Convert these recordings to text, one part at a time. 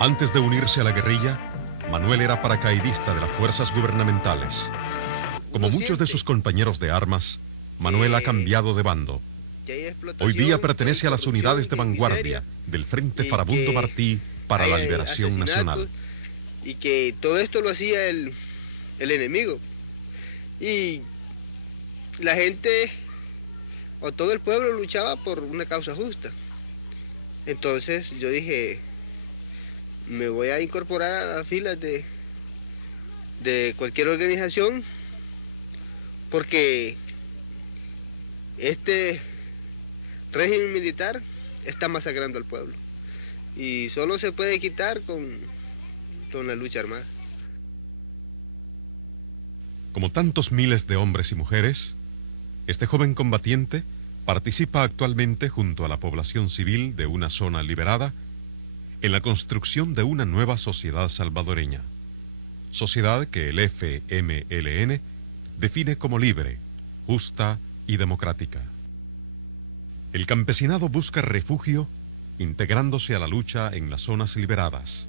Antes de unirse a la guerrilla, Manuel era paracaidista de las fuerzas gubernamentales. Como muchos de sus compañeros de armas, Manuel ha cambiado de bando. Hoy día pertenece a las unidades de vanguardia del Frente Farabundo Martí para la Liberación Nacional. Y que todo esto lo hacía el enemigo. Y la gente, o todo el pueblo, luchaba por una causa justa. Entonces yo dije, me voy a incorporar a las filas de cualquier organización, porque este régimen militar está masacrando al pueblo y solo se puede quitar con la lucha armada. Como tantos miles de hombres y mujeres, este joven combatiente participa actualmente junto a la población civil de una zona liberada en la construcción de una nueva sociedad salvadoreña, sociedad que el FMLN define como libre, justa y democrática. El campesinado busca refugio integrándose a la lucha en las zonas liberadas,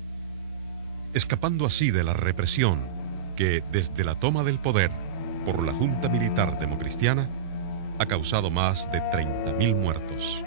escapando así de la represión que, desde la toma del poder por la Junta Militar Democristiana, ha causado más de 30.000 muertos.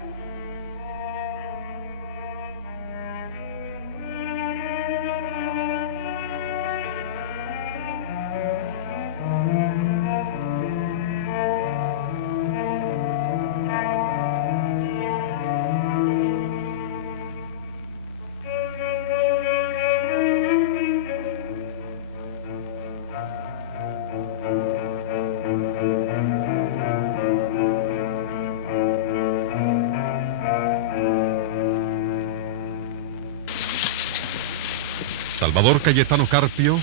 Salvador Cayetano Carpio,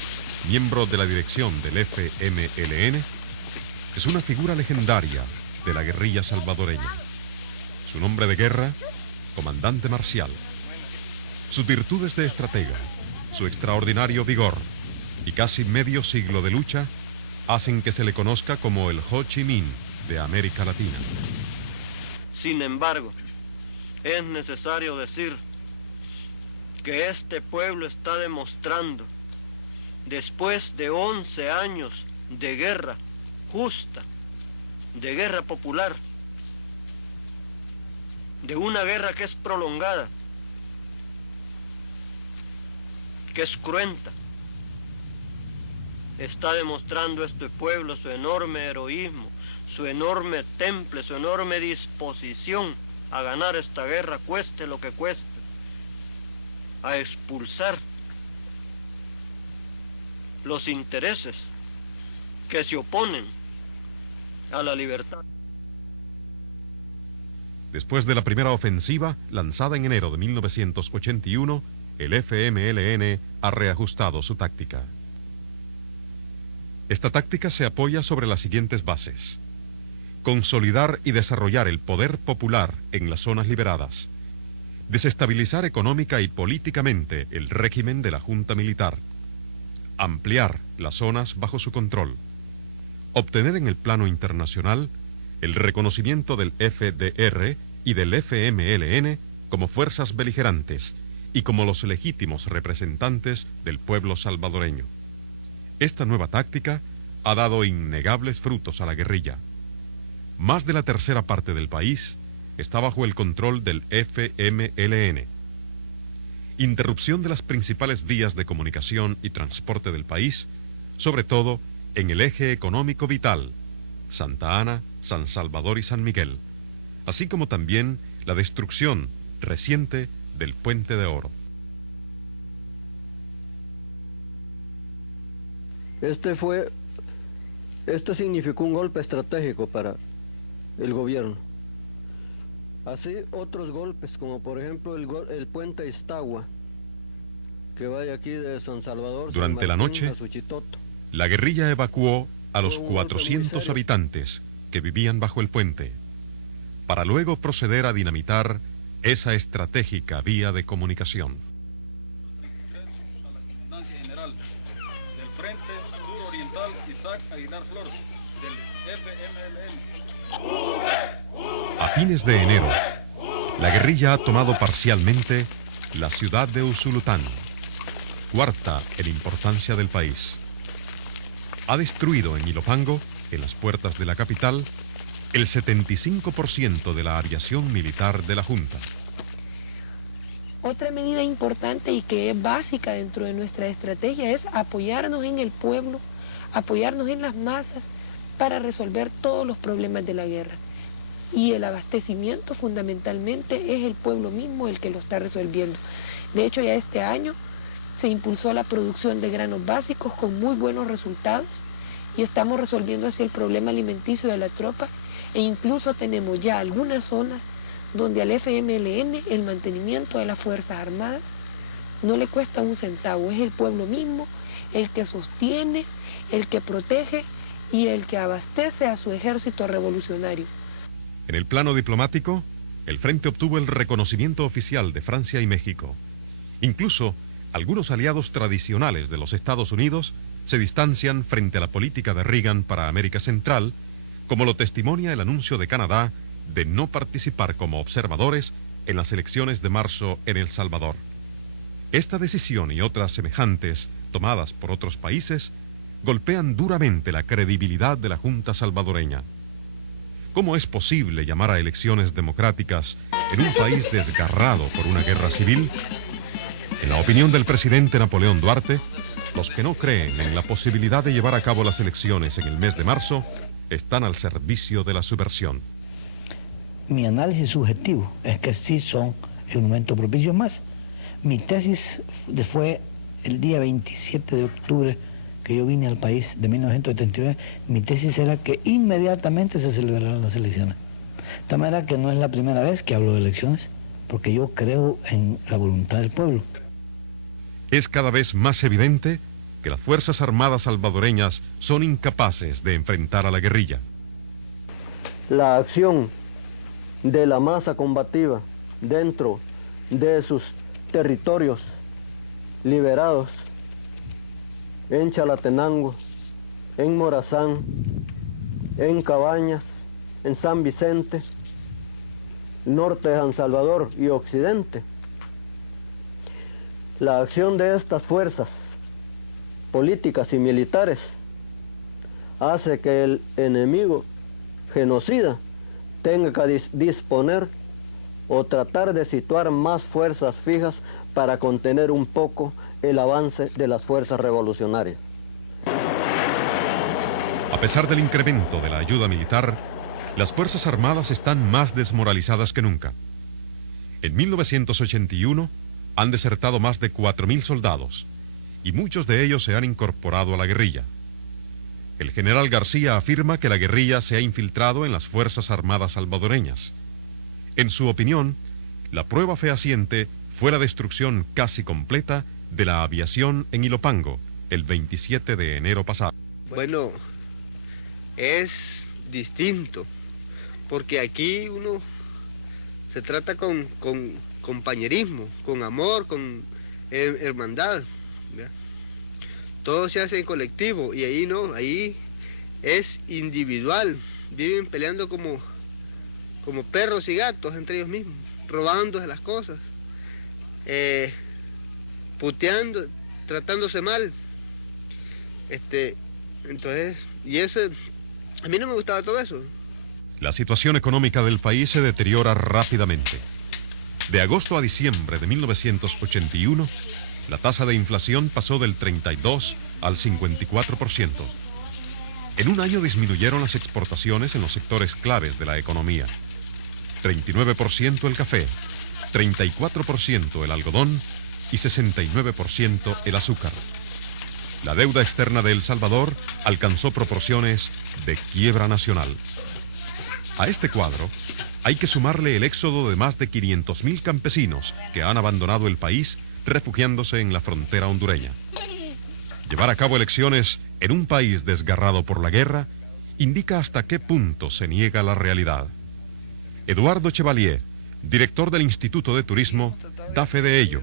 miembro de la dirección del FMLN, es una figura legendaria de la guerrilla salvadoreña. Su nombre de guerra, comandante marcial. Sus virtudes de estratega, su extraordinario vigor y casi medio siglo de lucha hacen que se le conozca como el Ho Chi Minh de América Latina. Sin embargo, es necesario decir que este pueblo está demostrando, después de 11 años de guerra justa, de guerra popular, de una guerra que es prolongada, que es cruenta, está demostrando este pueblo su enorme heroísmo, su enorme temple, su enorme disposición a ganar esta guerra, cueste lo que cueste, a expulsar los intereses que se oponen a la libertad. Después de la primera ofensiva, lanzada en enero de 1981, el FMLN ha reajustado su táctica. Esta táctica se apoya sobre las siguientes bases: consolidar y desarrollar el poder popular en las zonas liberadas, desestabilizar económica y políticamente el régimen de la Junta Militar, ampliar las zonas bajo su control, obtener en el plano internacional el reconocimiento del FDR y del FMLN como fuerzas beligerantes y como los legítimos representantes del pueblo salvadoreño. Esta nueva táctica ha dado innegables frutos a la guerrilla. Más de la tercera parte del país está bajo el control del FMLN. Interrupción de las principales vías de comunicación y transporte del país, sobre todo en el eje económico vital, Santa Ana, San Salvador y San Miguel, así como también la destrucción reciente del Puente de Oro. Este significó un golpe estratégico para el gobierno. Así otros golpes, como por ejemplo el puente Iztagua, que va de aquí de San Salvador. Durante la noche, la guerrilla evacuó a los 400 habitantes que vivían bajo el puente, para luego proceder a dinamitar esa estratégica vía de comunicación. A la Comandancia General del Frente Sur Oriental Isaac Aguilar Flores, del FMLN. A fines de enero, la guerrilla ha tomado parcialmente la ciudad de Usulután. cuarta en importancia del país. Ha destruido en Ilopango, en las puertas de la capital, el 75% de la aviación militar de la Junta. Otra medida importante y que es básica dentro de nuestra estrategia es apoyarnos en el pueblo, apoyarnos en las masas para resolver todos los problemas de la guerra. Y el abastecimiento fundamentalmente es el pueblo mismo el que lo está resolviendo. De hecho, ya este año se impulsó la producción de granos básicos con muy buenos resultados y estamos resolviendo así el problema alimenticio de la tropa e incluso tenemos ya algunas zonas donde al FMLN el mantenimiento de las Fuerzas Armadas no le cuesta un centavo, es el pueblo mismo el que sostiene, el que protege y el que abastece a su ejército revolucionario. En el plano diplomático, el Frente obtuvo el reconocimiento oficial de Francia y México. Incluso, algunos aliados tradicionales de los Estados Unidos se distancian frente a la política de Reagan para América Central, como lo testimonia el anuncio de Canadá de no participar como observadores en las elecciones de marzo en El Salvador. Esta decisión y otras semejantes, tomadas por otros países, golpean duramente la credibilidad de la Junta salvadoreña. ¿Cómo es posible llamar a elecciones democráticas en un país desgarrado por una guerra civil? En la opinión del presidente Napoleón Duarte, los que no creen en la posibilidad de llevar a cabo las elecciones en el mes de marzo están al servicio de la subversión. Mi análisis subjetivo es que sí son el momento propicio más. Mi tesis fue el día 27 de octubre que yo vine al país de 1979, mi tesis era que inmediatamente se celebraran las elecciones. De tal manera que no es la primera vez que hablo de elecciones, porque yo creo en la voluntad del pueblo. Es cada vez más evidente que las Fuerzas Armadas salvadoreñas son incapaces de enfrentar a la guerrilla. La acción de la masa combativa dentro de sus territorios liberados en Chalatenango, en Morazán, en Cabañas, en San Vicente, norte de San Salvador y occidente. La acción de estas fuerzas políticas y militares hace que el enemigo genocida tenga que disponer o tratar de situar más fuerzas fijas para contener un poco el avance de las fuerzas revolucionarias. A pesar del incremento de la ayuda militar, las Fuerzas Armadas están más desmoralizadas que nunca. En 1981 han desertado más de 4.000 soldados y muchos de ellos se han incorporado a la guerrilla. El general García afirma que la guerrilla se ha infiltrado en las Fuerzas Armadas salvadoreñas. En su opinión, la prueba fehaciente fue la destrucción casi completa de la aviación en Ilopango el 27 de enero pasado. Bueno, es distinto, porque aquí uno se trata con compañerismo, con amor, con hermandad, ¿verdad? Todo se hace en colectivo y ahí no, ahí es individual, viven peleando como perros y gatos entre ellos mismos, robándose las cosas, puteando, tratándose mal. Entonces, y eso, a mí no me gustaba todo eso. La situación económica del país se deteriora rápidamente. De agosto a diciembre de 1981, la tasa de inflación pasó del 32 al 54%. En un año disminuyeron las exportaciones en los sectores claves de la economía. 39% el café, 34% el algodón y 69% el azúcar. La deuda externa de El Salvador alcanzó proporciones de quiebra nacional. A este cuadro hay que sumarle el éxodo de más de 500.000 campesinos que han abandonado el país refugiándose en la frontera hondureña. Llevar a cabo elecciones en un país desgarrado por la guerra indica hasta qué punto se niega la realidad. Eduardo Chevalier, director del Instituto de Turismo, da fe de ello,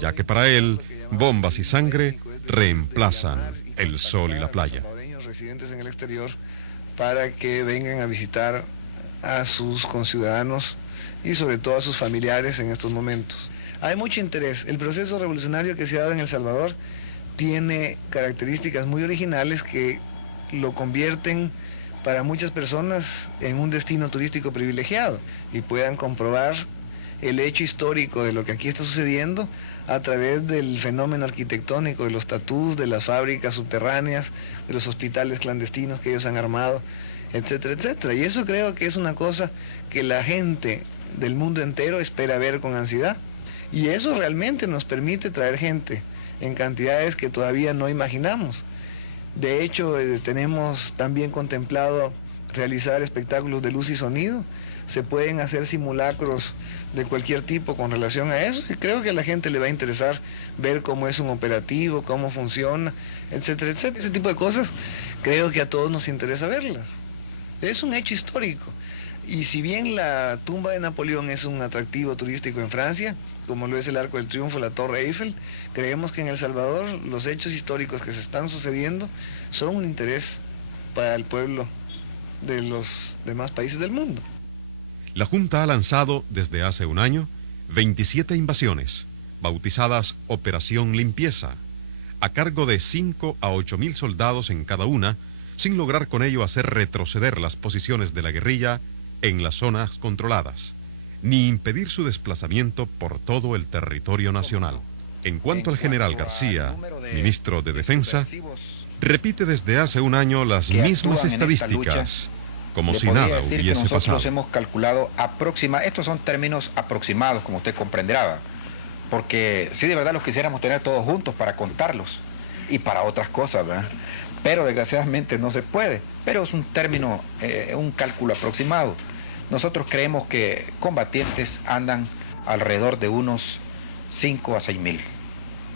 ya que para él, bombas y sangre reemplazan el sol y la playa. Residentes en el exterior para que vengan a visitar a sus conciudadanos y sobre todo a sus familiares en estos momentos. Hay mucho interés. El proceso revolucionario que se ha dado en El Salvador tiene características muy originales que lo convierten para muchas personas en un destino turístico privilegiado y puedan comprobar el hecho histórico de lo que aquí está sucediendo a través del fenómeno arquitectónico, de los tatús, de las fábricas subterráneas, de los hospitales clandestinos que ellos han armado, etcétera, etcétera. Y eso creo que es una cosa que la gente del mundo entero espera ver con ansiedad. Y eso realmente nos permite traer gente en cantidades que todavía no imaginamos. De hecho, tenemos también contemplado realizar espectáculos de luz y sonido. Se pueden hacer simulacros de cualquier tipo con relación a eso, y creo que a la gente le va a interesar ver cómo es un operativo, cómo funciona, etcétera, etcétera. Ese tipo de cosas creo que a todos nos interesa verlas. Es un hecho histórico. Y si bien la tumba de Napoleón es un atractivo turístico en Francia, como lo es el Arco del Triunfo, la Torre Eiffel, creemos que en El Salvador los hechos históricos que se están sucediendo son un interés para el pueblo de los demás países del mundo. La Junta ha lanzado desde hace un año 27 invasiones, bautizadas Operación Limpieza, a cargo de 5 a 8 mil soldados en cada una, sin lograr con ello hacer retroceder las posiciones de la guerrilla en las zonas controladas, ni impedir su desplazamiento por todo el territorio nacional. En cuanto al general García, ministro de Defensa, repite desde hace un año las mismas estadísticas, como si nada hubiese pasado. Nosotros hemos calculado estos son términos aproximados, como usted comprenderá, porque si de verdad los quisiéramos tener todos juntos para contarlos y para otras cosas, ¿verdad? Pero desgraciadamente no se puede, pero es un término, un cálculo aproximado. Nosotros creemos que combatientes andan alrededor de unos 5 a 6 mil.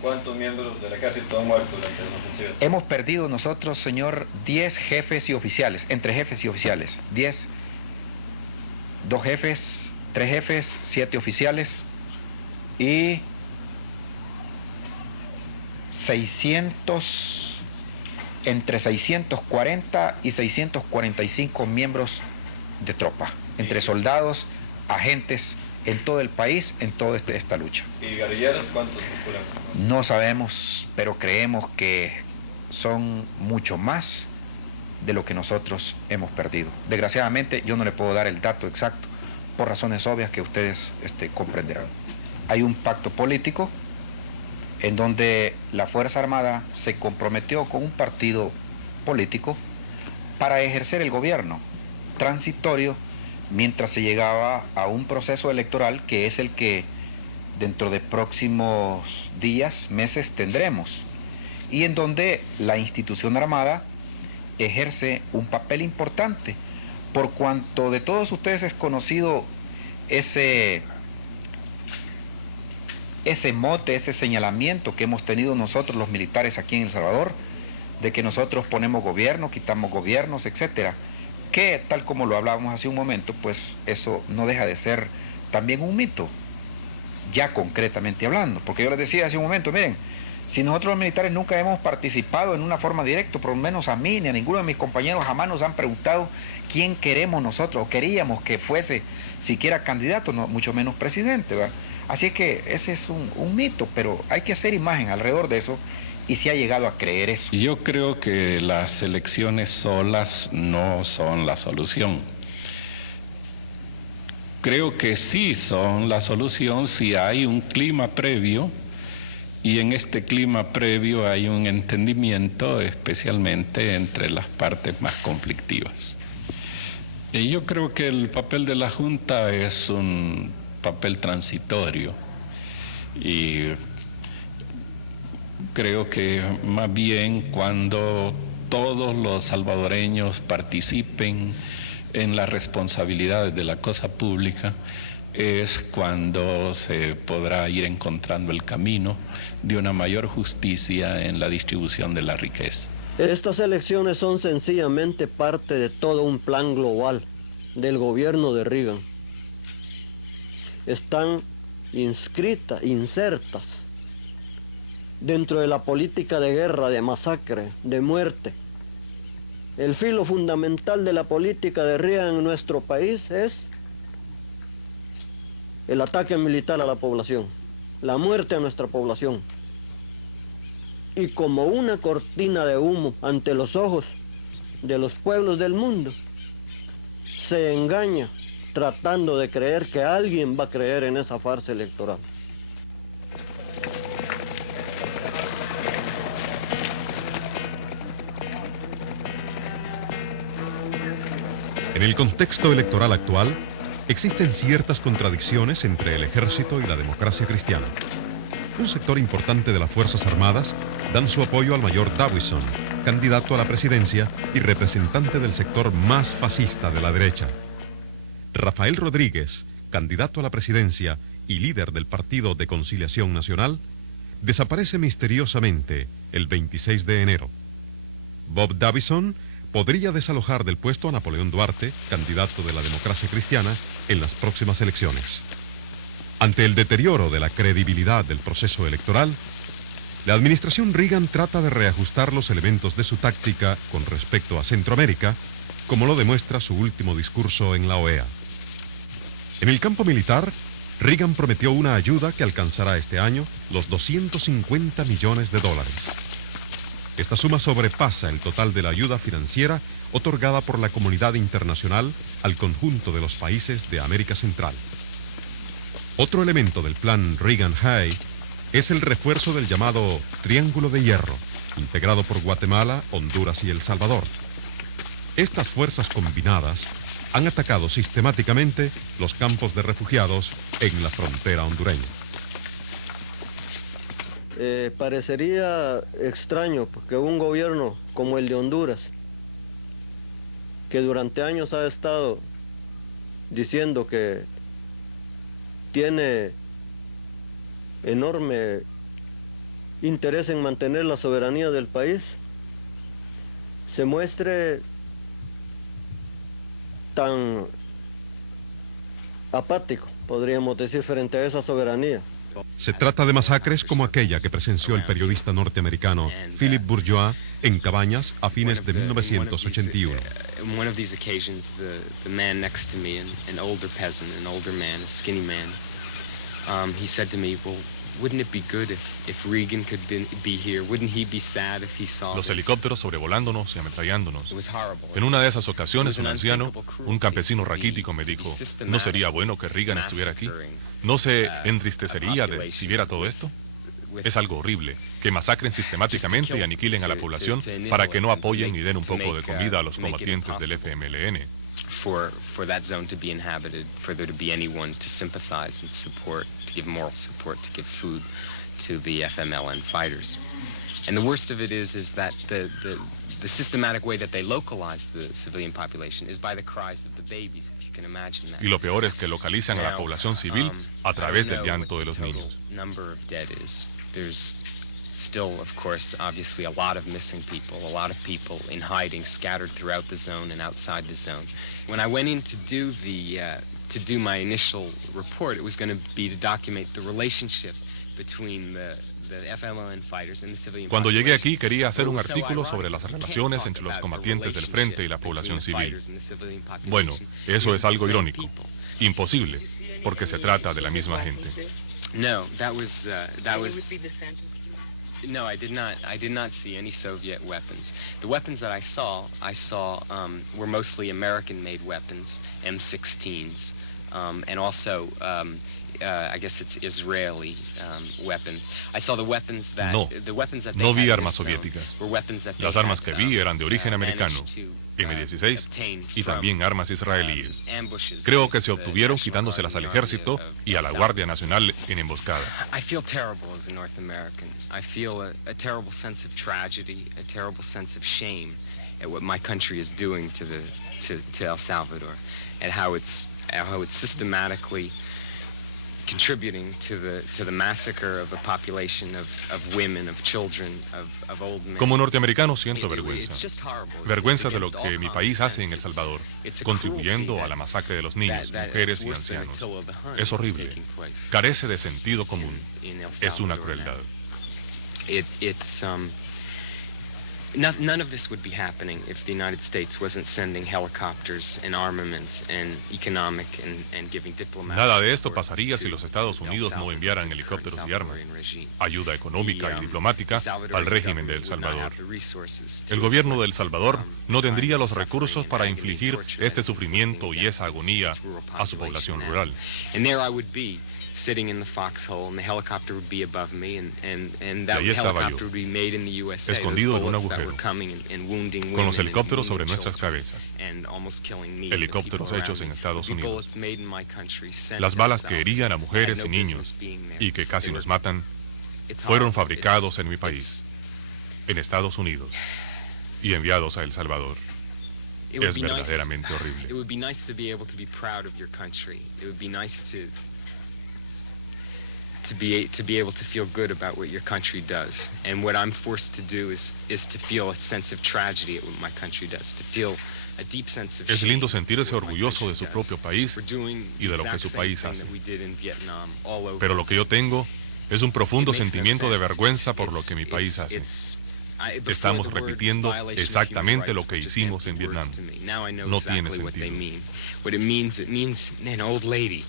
¿Cuántos miembros del ejército han muerto durante las ofensivas? Hemos perdido nosotros, señor, 10 jefes y oficiales, entre jefes y oficiales. 10, 2 jefes, 3 jefes, 7 oficiales y 600, entre 640 y 645 miembros de tropa, entre soldados, agentes, en todo el país, en toda esta lucha. ¿Y guerrilleros cuántos calculan? No sabemos, pero creemos que son mucho más de lo que nosotros hemos perdido. Desgraciadamente yo no le puedo dar el dato exacto, por razones obvias que ustedes comprenderán. Hay un pacto político en donde la Fuerza Armada se comprometió con un partido político para ejercer el gobierno transitorio mientras se llegaba a un proceso electoral que es el que dentro de próximos días, meses tendremos, y en donde la institución armada ejerce un papel importante, por cuanto de todos ustedes es conocido ese mote, ese señalamiento que hemos tenido nosotros los militares aquí en El Salvador, de que nosotros ponemos gobierno, quitamos gobiernos, etcétera, que tal como lo hablábamos hace un momento, pues eso no deja de ser también un mito, ya concretamente hablando, porque yo les decía hace un momento, miren, si nosotros los militares nunca hemos participado en una forma directa, por lo menos a mí ni a ninguno de mis compañeros jamás nos han preguntado quién queremos nosotros, o queríamos que fuese siquiera candidato, no, mucho menos presidente, ¿verdad? Así es que ese es un mito, pero hay que hacer imagen alrededor de eso, y se ha llegado a creer eso. Yo creo que las elecciones solas no son la solución. Creo que sí son la solución si hay un clima previo, y en este clima previo hay un entendimiento especialmente entre las partes más conflictivas. Y yo creo que el papel de la Junta es un papel transitorio, y creo que más bien cuando todos los salvadoreños participen en las responsabilidades de la cosa pública es cuando se podrá ir encontrando el camino de una mayor justicia en la distribución de la riqueza. Estas elecciones son sencillamente parte de todo un plan global del gobierno de Reagan. Están insertas dentro de la política de guerra, de masacre, de muerte. El filo fundamental de la política de Reagan en nuestro país es el ataque militar a la población, la muerte a nuestra población. Y como una cortina de humo ante los ojos de los pueblos del mundo, se engaña tratando de creer que alguien va a creer en esa farsa electoral. En el contexto electoral actual, existen ciertas contradicciones entre el ejército y la democracia cristiana. Un sector importante de las Fuerzas Armadas dan su apoyo al mayor Davison, candidato a la presidencia y representante del sector más fascista de la derecha. Rafael Rodríguez, candidato a la presidencia y líder del Partido de Conciliación Nacional, desaparece misteriosamente el 26 de enero. Bob Davison podría desalojar del puesto a Napoleón Duarte, candidato de la democracia cristiana, en las próximas elecciones. Ante el deterioro de la credibilidad del proceso electoral, la administración Reagan trata de reajustar los elementos de su táctica con respecto a Centroamérica, como lo demuestra su último discurso en la OEA. En el campo militar, Reagan prometió una ayuda que alcanzará este año los $250 millones. Esta suma sobrepasa el total de la ayuda financiera otorgada por la comunidad internacional al conjunto de los países de América Central. Otro elemento del plan Reagan High es el refuerzo del llamado Triángulo de Hierro, integrado por Guatemala, Honduras y El Salvador. Estas fuerzas combinadas han atacado sistemáticamente los campos de refugiados en la frontera hondureña. Parecería extraño que un gobierno como el de Honduras, que durante años ha estado diciendo que tiene enorme interés en mantener la soberanía del país, se muestre tan apático, podríamos decir, frente a esa soberanía. Se trata de masacres como aquella que presenció el periodista norteamericano Philip Bourgeois en Cabañas a fines de 1981. One of these occasions, the man next to me, an older peasant, an older man, a skinny man, he said to me, well, wouldn't it be good if Reagan could be here? Wouldn't he be sad if he saw Los this? helicópteros sobrevolándonos y ametrallándonos. It was horrible. En una de esas ocasiones, un anciano, un campesino raquítico, me dijo, ¿no sería bueno que Reagan estuviera aquí? ¿No se entristecería si viera todo esto? Es algo horrible, que masacren sistemáticamente y aniquilen a la población para que no apoyen y den un poco de comida a los combatientes del FMLN. For that zone to be inhabited, for there to be anyone to sympathize and support, to give moral support, to give food to the FMLN fighters. And the worst of it is that the systematic way that they localize the civilian population is by the cries of the babies, if you can imagine that. Y lo peor es que localizan a la población civil a través del llanto de los niños. Number of dead is. There's still, of course, obviously a lot of missing people, a lot of people in hiding, scattered throughout the zone and outside the zone. When I went in to do my initial report, it was going to be to document the relationship between the FMLN fighters and the civilian population. Cuando llegué aquí quería hacer un artículo sobre las relaciones entre los combatientes del frente y la población civil. Bueno, eso es algo irónico, imposible, porque se trata de la misma gente. No, that was. No, I did not see any Soviet weapons. The weapons that I saw were mostly American-made weapons, M16s, and also I guess it's Israeli weapons. I saw the weapons that No vi armas soviéticas. Las armas que vi eran de origen americano, M16 y también armas israelíes. Creo que se obtuvieron quitándoselas al ejército y a la Guardia Nacional en emboscadas. I feel terrible as a North American. I feel a terrible sense of tragedy, a terrible sense of shame at what my country is doing to El Salvador, and how it's systematically contributing to the massacre of a population of women, of children, of old men. Como norteamericano siento vergüenza. Vergüenza de lo que mi país hace en El Salvador, contribuyendo a la masacre de los niños, mujeres y ancianos. Es horrible. Carece de sentido común. Es una crueldad. None of this would be happening if the United States wasn't sending helicopters and armaments and economic and giving diplomatic. Nada de esto pasaría si los Estados Unidos no enviaran helicópteros y armas, ayuda económica y diplomática al régimen de El Salvador. El gobierno de El Salvador no tendría los recursos para infligir este sufrimiento y esa agonía a su población rural. Sitting in the foxhole, and the helicopter would be above me, and that ahí estaba helicopter would be made in the USA. Escondido en un agujero, con los helicópteros sobre nuestras cabezas, helicópteros hechos en Estados Unidos, las balas que herían a mujeres y niños y que casi nos matan, fueron fabricados en mi país, en Estados Unidos, y enviados a El Salvador. Es verdaderamente horrible. It would be nice to be able to be proud of your country. It would be nice to be able to feel good about what your country does. And what I'm forced to do is to feel a sense of tragedy at what my country does, to feel a deep sense of shame. Es lindo sentirse orgulloso de su propio país y de lo que su país hace. Pero lo que yo tengo es un profundo sentimiento de vergüenza por lo que mi país hace. Estamos repitiendo exactamente lo que hicimos en Vietnam. No tiene sentido. What it means an old lady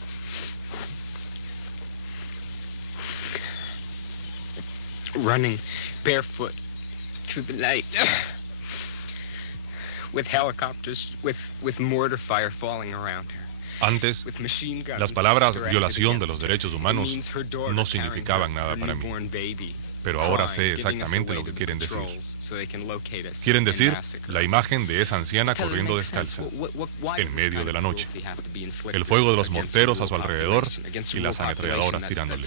running barefoot through the night with helicopters, with mortar fire falling around her. Antes, las palabras violación de los derechos humanos no significaban nada para mí. Pero ahora sé exactamente lo que quieren decir. Quieren decir la imagen de esa anciana corriendo descalza, en medio de la noche, el fuego de los morteros a su alrededor y las ametralladoras tirándole.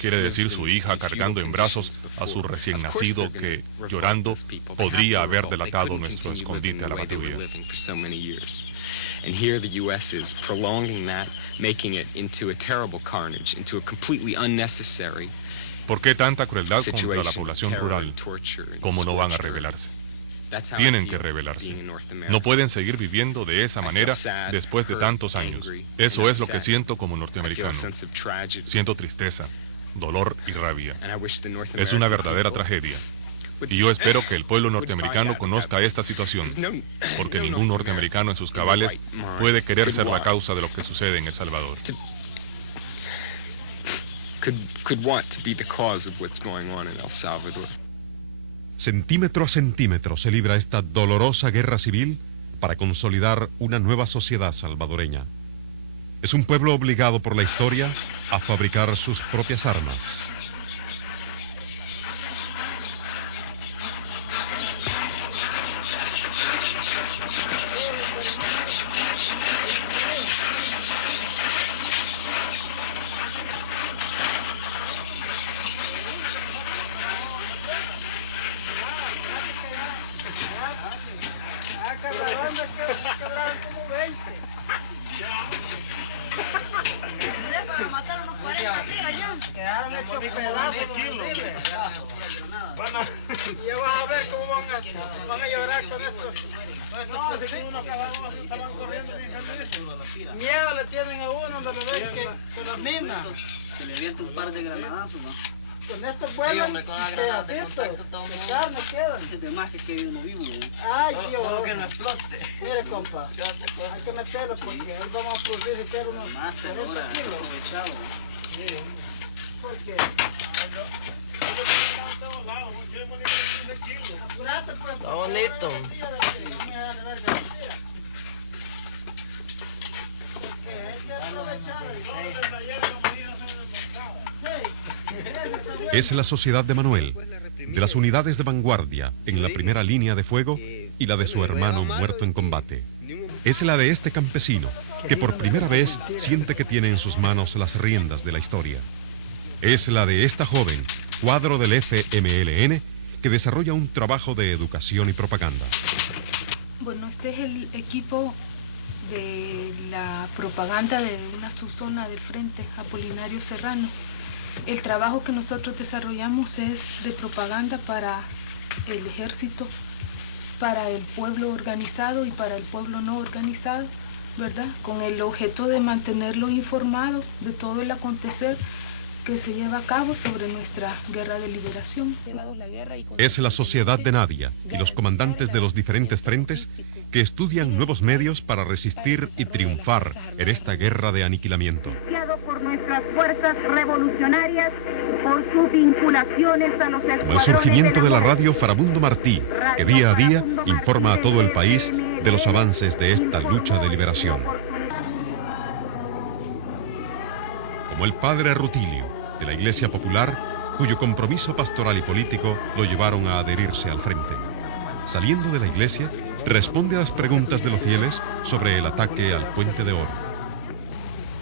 Quiere decir su hija cargando en brazos a su recién nacido que, llorando, podría haber delatado nuestro escondite a la patrulla. And here the U.S. is prolonging that, making it into a terrible carnage, into a completely unnecessary. ¿Por qué tanta crueldad contra la población rural? ¿Cómo no van a rebelarse? Tienen que rebelarse. No pueden seguir viviendo de esa manera después de tantos años. Eso es lo que siento como norteamericano. Siento tristeza, dolor y rabia. Es una verdadera tragedia. Y yo espero que el pueblo norteamericano conozca esta situación, porque ningún norteamericano en sus cabales puede querer ser la causa de lo que sucede en El Salvador. Could want to be the cause of what's going on in El Salvador. Centímetro a centímetro se libra esta dolorosa guerra civil para consolidar una nueva sociedad salvadoreña. Es un pueblo obligado por la historia a fabricar sus propias armas. Miedo le tienen a uno donde le ven que con las minas. Se le avienta un par de granadazos, ¿no? Con estos vuelan pedacitos de carne quedan. Es de más que quede uno vivo. Ay, Dios. Solo que no explote. Mire, compa, hay que meterlo porque hoy vamos a producir siquiera unos 40 kilos. ¿Por qué? Está bonito. Es la sociedad de Manuel, de las unidades de vanguardia en la primera línea de fuego y la de su hermano muerto en combate. Es la de este campesino que por primera vez siente que tiene en sus manos las riendas de la historia. Es la de esta joven, cuadro del FMLN, que desarrolla un trabajo de educación y propaganda. Bueno, este es el equipo de la propaganda de una subzona del Frente Apolinario Serrano. El trabajo que nosotros desarrollamos es de propaganda para el ejército, para el pueblo organizado y para el pueblo no organizado, ¿verdad? Con el objeto de mantenerlo informado de todo el acontecer que se lleva a cabo sobre nuestra guerra de liberación. Es la sociedad de Nadia y los comandantes de los diferentes frentes que estudian nuevos medios para resistir y triunfar en esta guerra de aniquilamiento. Por nuestras fuerzas revolucionarias, por sus vinculaciones a los escuadrones. Como el surgimiento de la radio Farabundo Martí, que día a día informa a todo el país de los avances de esta lucha de liberación. Como el padre Rutilio, de la Iglesia Popular, cuyo compromiso pastoral y político lo llevaron a adherirse al frente. Saliendo de la iglesia, responde a las preguntas de los fieles sobre el ataque al Puente de Oro.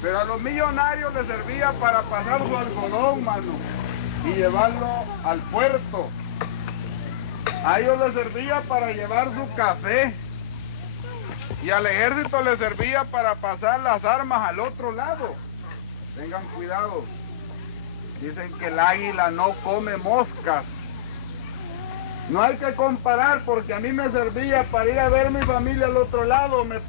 Pero a los millonarios les servía para pasar su algodón, mano, y llevarlo al puerto. A ellos les servía para llevar su café. Y al ejército les servía para pasar las armas al otro lado. Tengan cuidado. Dicen que el águila no come moscas. No hay que comparar, porque a mí me servía para ir a ver mi familia al otro lado, me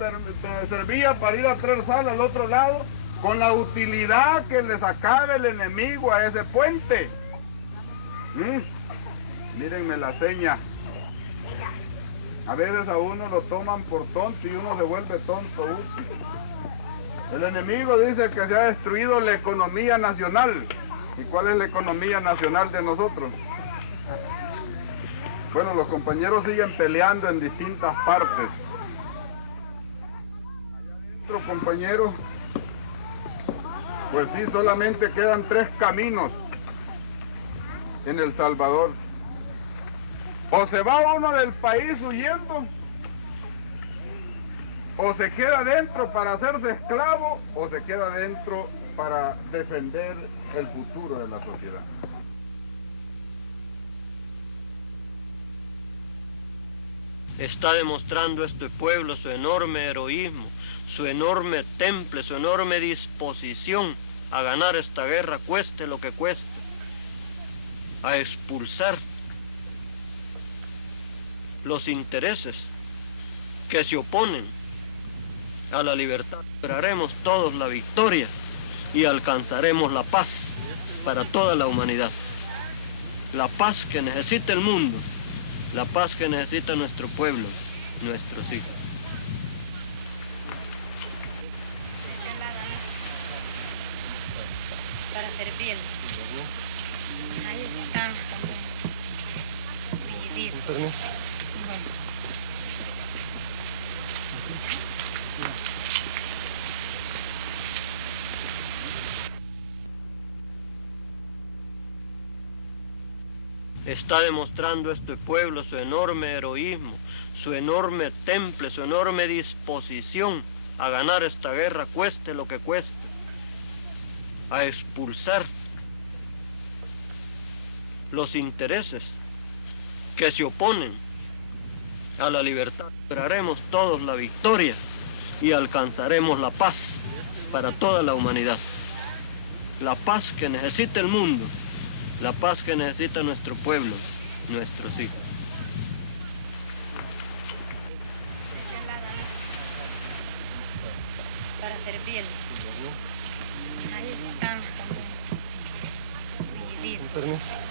servía para ir a traer sal al otro lado, con la utilidad que le sacaba el enemigo a ese puente. Mírenme la seña. A veces a uno lo toman por tonto y uno se vuelve tonto útil. El enemigo dice que se ha destruido la economía nacional. ¿Y cuál es la economía nacional de nosotros? Bueno, los compañeros siguen peleando en distintas partes. Allá adentro, compañeros, pues sí, solamente quedan 3 caminos en El Salvador. O se va uno del país huyendo, o se queda dentro para hacerse esclavo, o se queda dentro para defender el futuro de la sociedad. Está demostrando este pueblo su enorme heroísmo, su enorme temple, su enorme disposición a ganar esta guerra, cueste lo que cueste, a expulsar los intereses que se oponen a la libertad. Lograremos todos la victoria y alcanzaremos la paz para toda la humanidad. La paz que necesita el mundo, la paz que necesita nuestro pueblo, nuestros hijos. Para servir. Ahí están también. Divididos. Permiso. Bueno. Está demostrando este pueblo su enorme heroísmo, su enorme temple, su enorme disposición a ganar esta guerra, cueste lo que cueste, a expulsar los intereses que se oponen a la libertad. Lograremos todos la victoria y alcanzaremos la paz para toda la humanidad. La paz que necesita el mundo, la paz que necesita nuestro pueblo, nuestros hijos. Para servir. Ahí están también. Divididos. Permiso.